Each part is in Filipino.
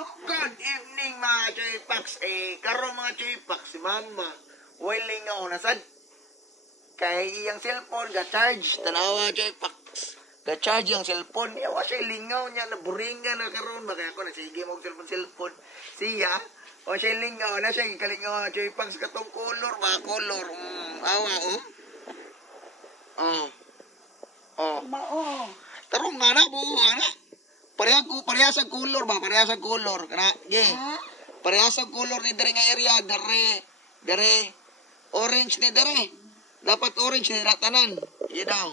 Good evening mga Choypax. Karon mga Choypax, si Mama. Willing nga na sad. Kay iyang cellphone ga-charge. Tanawa Choypax. Ga-charge ang cellphone niya. Wa siya lingaw niya. Naburingan na karon. Baka ako nasige mo cellphone. Siya. O siya lingaw na siya. Ikalingaw mga Choypax. Katong color. Mga color. Awa Tarong nga na buo. Parehas ang color ba? Parehas ang color. Kana, parehas ang color ni dere nga area. Dere. Orange ni dere. Dapat orange ni ratanan. Iya daw.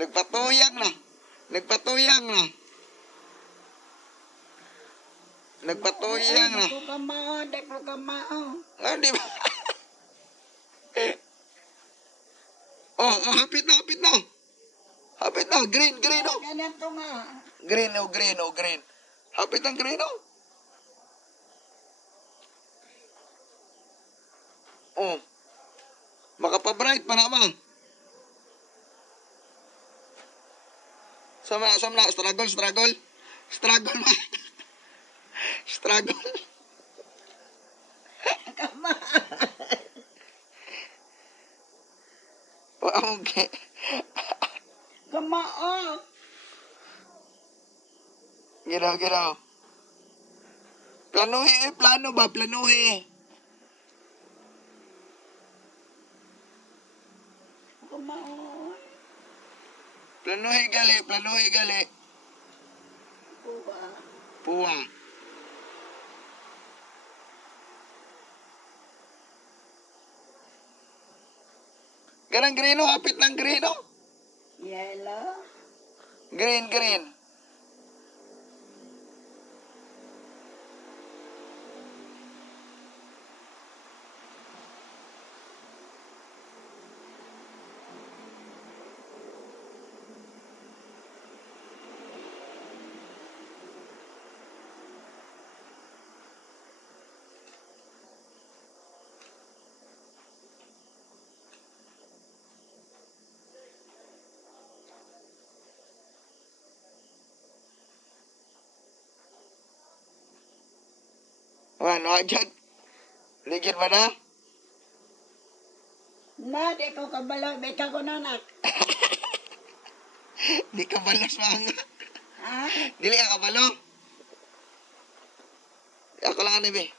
Nagpatuyang na. Nagpatuyang na. Dek mo kamao. Ah, di ba? Hapit na. Hapit na. Green, oh. Ganito nga. Green. Hapit ang green, oh. Makapabright pa naman. Sama, struggle ma. Struggle. Kama. Okay. Kamao. Giraw. Plano ba? Kamao. Planuhi gali. Puwa. Ganang green, oh. Hapit ng green, oh. Yellow. Green. Ano dyan? Ligid ba na? Na, di ko kabalo. Beka ko nanak. Di ka balos mga. Ha? Dili ka kabalo. Ako lang ano, be.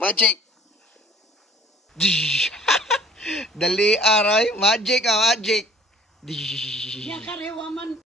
Magic. Dali aray. Magic. Yan kariwa man.